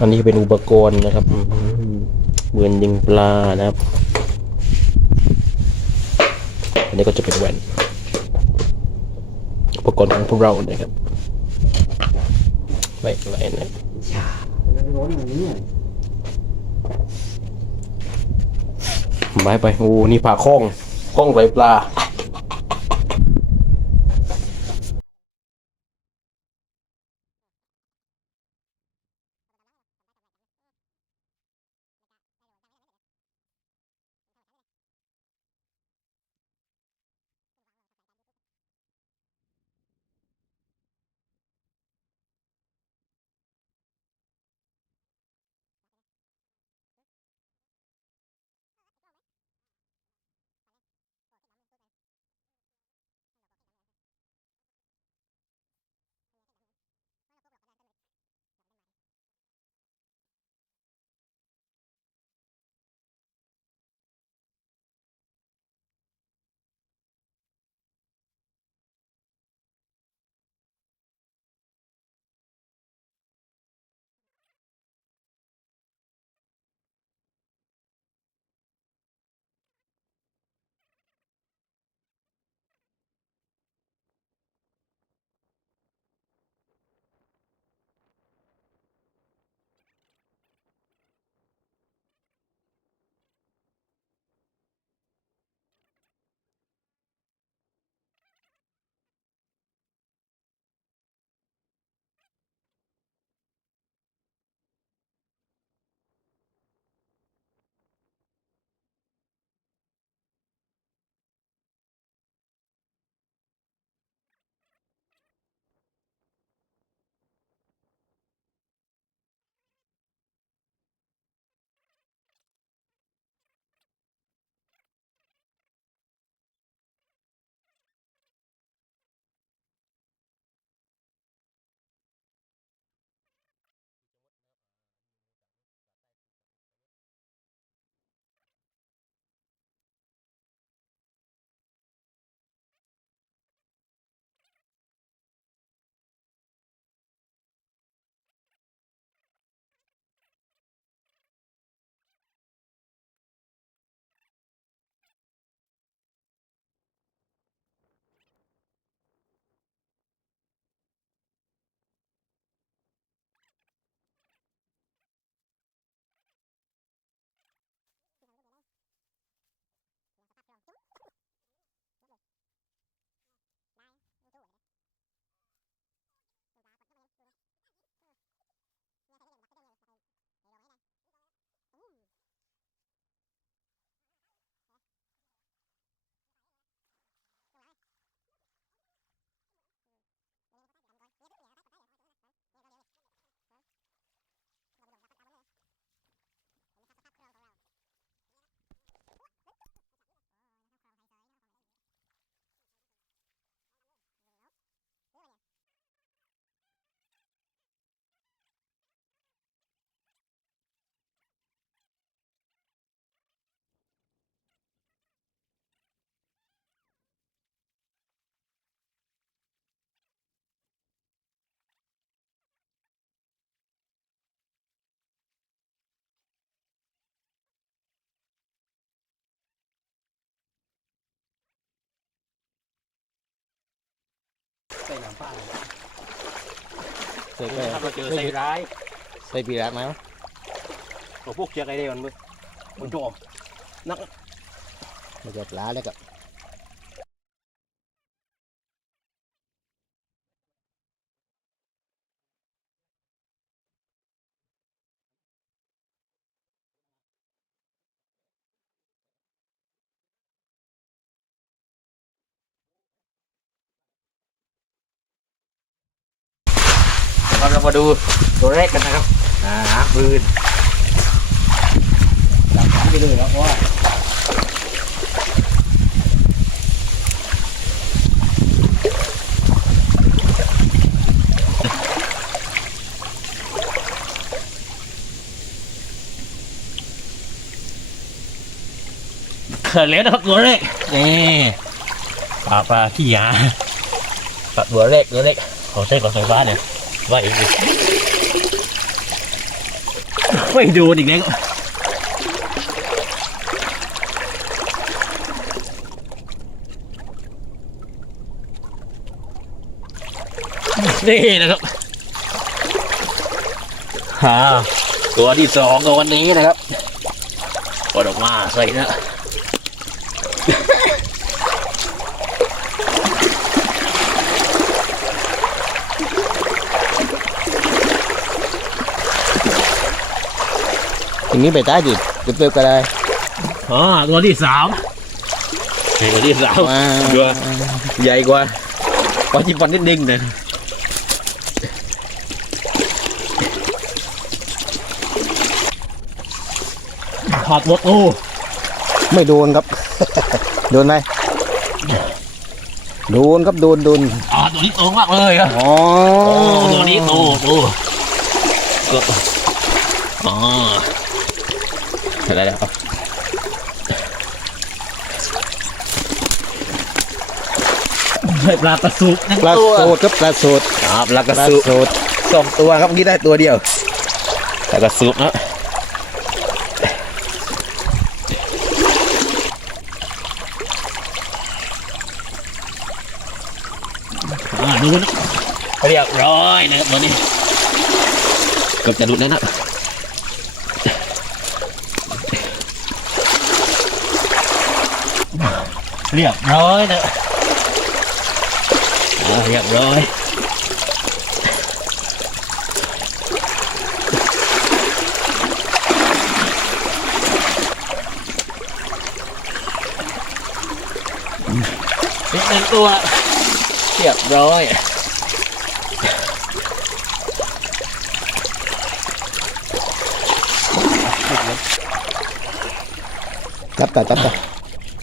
อันนี้เป็นอุปกรณ์นะครับเหมือนยิงปลานะครับ อันนี้ก็จะเป็นแว่น อุปกรณ์ของพวกเรานะครับไว้ไว้นะร้อนอย่างนี้ไม้ไปโอ้นี่ผ่าคล้องคล้องไว้ปลา ใส่น้ำปลาใส่ถ้าเราเจอใส่ร้ายใส่ปีรักไหมตัวพวกเจียกไอเดียมันมึงมันโจมนักมันจะปลาแล้วก็ เรามาดูตัวแรกกันนะครับอ่าปืนจับไปเลยครับเพราะว่าเขินแล้วนะครับตัวแรกนี่ปลาปลาขี้ยาปลาตัวแรกตัวแรกขอใช้ก่อนไฟฟ้าเนี่ย ไว่าอีกไม่โดนอีกแล้วนี่นะครับฮ่าตัวที่สองของวันนี้นะครับปลดออกมาใส่นะ ทีนี้ไปใต้ดิเปรี้ยวๆก็ได้อ๋อตัวที่สามตัวที่สามว้าวเยอะใหญ่กว่าปลาจิปอนนิดนึงนะถอดหมดโอ้ไม่โดนครับ โดนไหมโดนครับโดนโดนอ่าตัวนี้โตมากเลยครับอ๋อโอ้ตัวนี้โตโตก็อ๋อ อะไรแล้วปลากระสุกนั่นปลาตัวโสดครับปลาโสดครับปลากประลาสุกโสดสองตัวครับเมื่อกี้ได้ตัวเดียวปลากระสุกนะอ่าดูนะเรียบร้อยนะครับตัวนี้เกือบจะหลุดแล้วนะ เรียบร้อยนะอ่าเรียบร้อยอีกหนึ่งตัวเรียบร้อยจับตาจับตา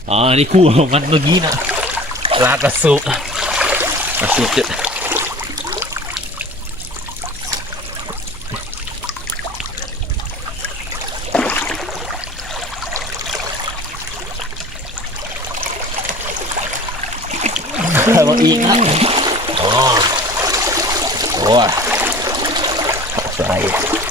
อ๋อ นี่คู่ของมันเมื่อกี้นะปลากระสุกกระสุกจุดเอามาอีกนะอ๋อโอ้ยใส่ข้าวเลือกมันก็ตัวสีเลย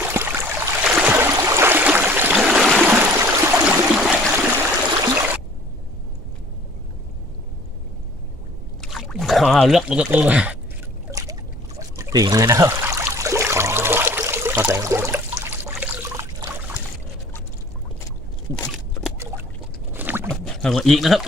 นะครับอ๋อมาใส่เข้าไปทำมาอีกนะครับ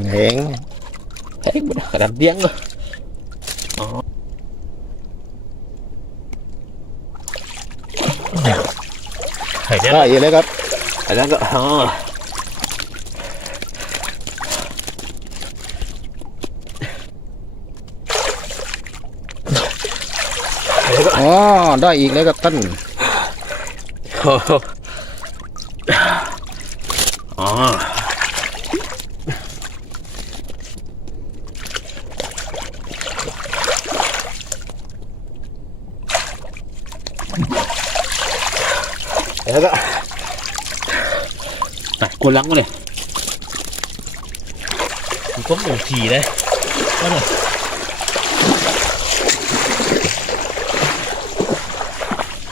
แหงเท่งมาขนาดเดี้ยงเลยอ๋อไข่เนี้ยได้อีกแล้วครับไข่นั้นก็อ๋ออ๋อได้อีกแล้วครับท่านโอ้โหอ๋อ แล้วก็ ไปกวนหลังมาเลยมันก็หมูขี่เลยก็เลย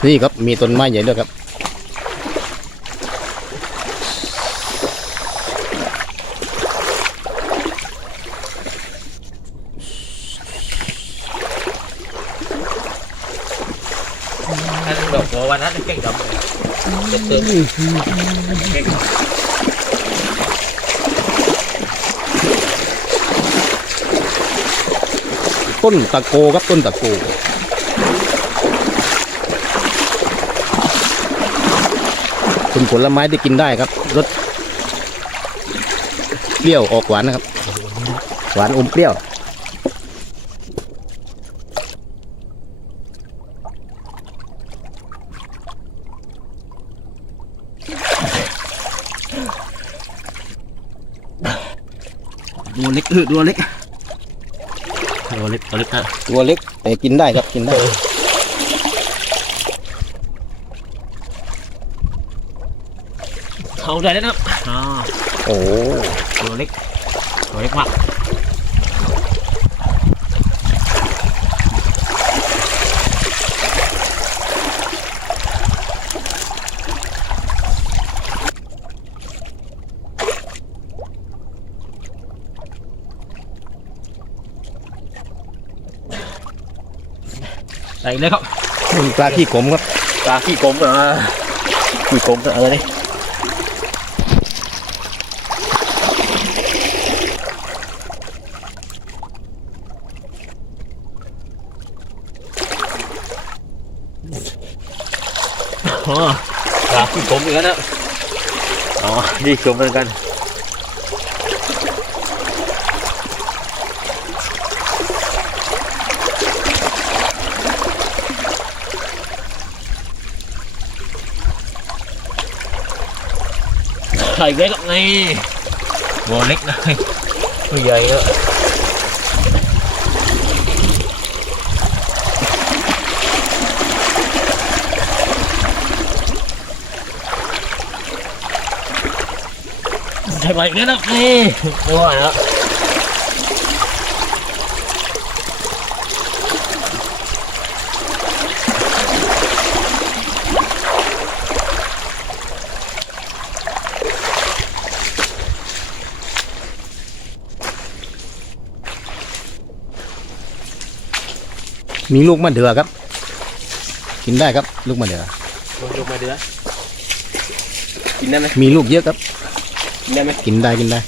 นี่ครับมีต้นไม้ใหญ่ด้วยครับถ้าดอกบัววันนั้นเก่งดำเลยจะเติมเก่ง ต้นตะโกครับต้นตะโกเป็นผลไม้ที่กินได้ครับรสเปรี้ยวออกหวานนะครับ หวานอมเปรี้ยวตัวเล็กเออตัวเล็ก ตัวเล็กตัวเล็กนะตัวเล็กแต่กินได้ครับกินได้เขาได้แล้วนะอ๋อโอ้ตัวเล็กตัวเล็กมาก ใส่เลยครับปลาขี้กลมครับปลาขี้กลมอะขี้กลมเออนี่อ๋อปลาขี้กลมอีกแล้วนะอ๋อนี่กลมเหมือนกัน ใส่เล็กกับนี่บัวเล็กนะตัวใหญ่เนอะใส่ไปอีกแล้วนะนี่ตัวนะ มีลูกมะเดือครับ กินได้ครับ ลูกมะเดือลงมาเดือกินได้ไหมมีลูกเยอะครับ กินได้ไหมกินได้กินได้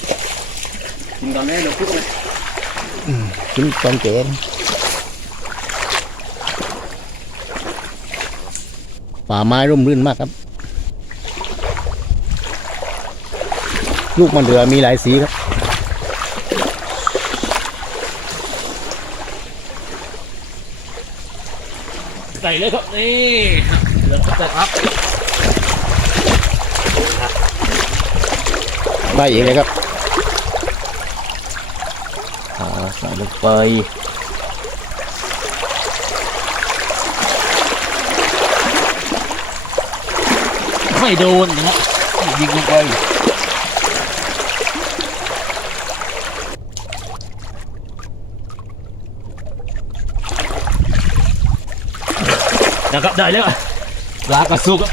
กินตอนนี้เราพุกเลยกินตอนเก๋นป่าไม้ร่มรื่นมากครับ ลูกมะเดือมีหลายสีครับ ใส่เลยครับ นี่เหลืองครับครับได้เองเลยครับอ่าใส่ลงไปไม่โดนนะครับยิงลงไป ครับได้แล้วปลากระสุกครับ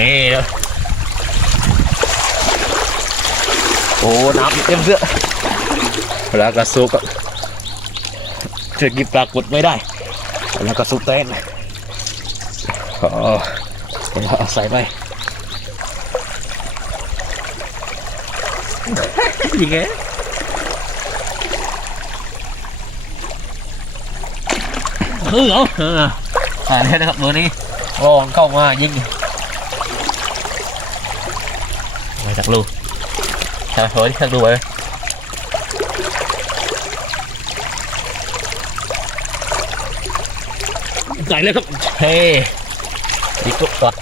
นี่นะโอ้น้ำเต็มเสื้อปลากระสุกครับจะกินปลากดไม่ได้ปลากระสุกเต้นอ๋อเดี๋ยวเอาใส่ไปยิงไงเออ ผ่าเนี่ยนะครับมือนี้ลองเข้ามายิงมาจากลูกใช่เฮ้ยจากดูไว้ใส่เลยครับเฮ้ดีกุดครับ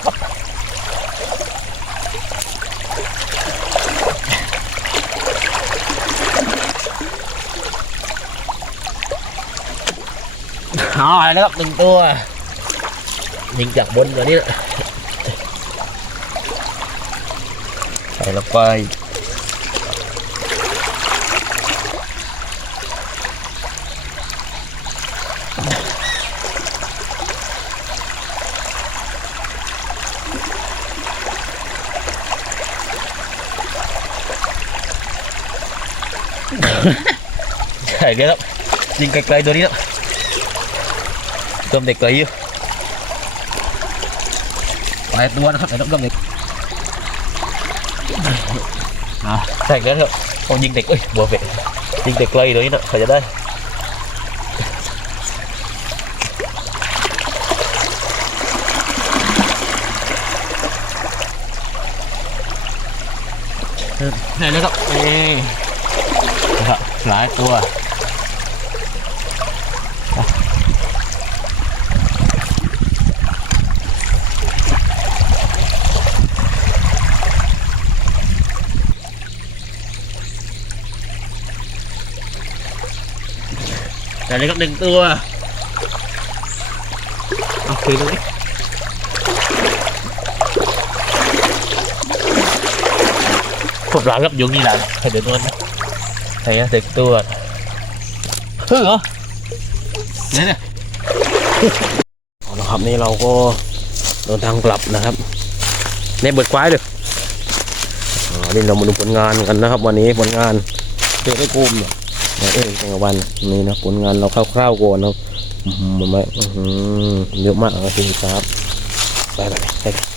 เอาอแล้วครับหนึ่งตัว ยิงจากบนตัวนี้นะใส่ลงไปใช่เลยครับยิงไกลๆตัวนี้นะต้มเด็กไกลอยู่ห ลายตัวนะครับไอ้ต้มเด็กอะใช่แล้วครับเอายิงเด็กเอ้ยบัวเฟะยิงเด็กไกลตัวนี้นะใครจะได้ไหนแล้วครับนี่นะหลายตัว แต่เลยครับหนึ่งตัวเอาคืนตรงนี้ผมหลังครับยุงนี่แหลังให้เดินนวลนะใช่เด็กตัวเฮ้ยเหรอเนี่ยเนี่ยเอาละครับนี่เราก็เดินทางกลับนะครับในเบิดควายเลยอ่านี่เรามาดูผลงานกันนะครับ วันนี้ผลงานเด็กไอ้กูมเนี่ย เอ้ยจังวันนี่นะผลงานเราคร่าวๆก่อนนะมันไม่เยอะมากเลยครับไปไปไป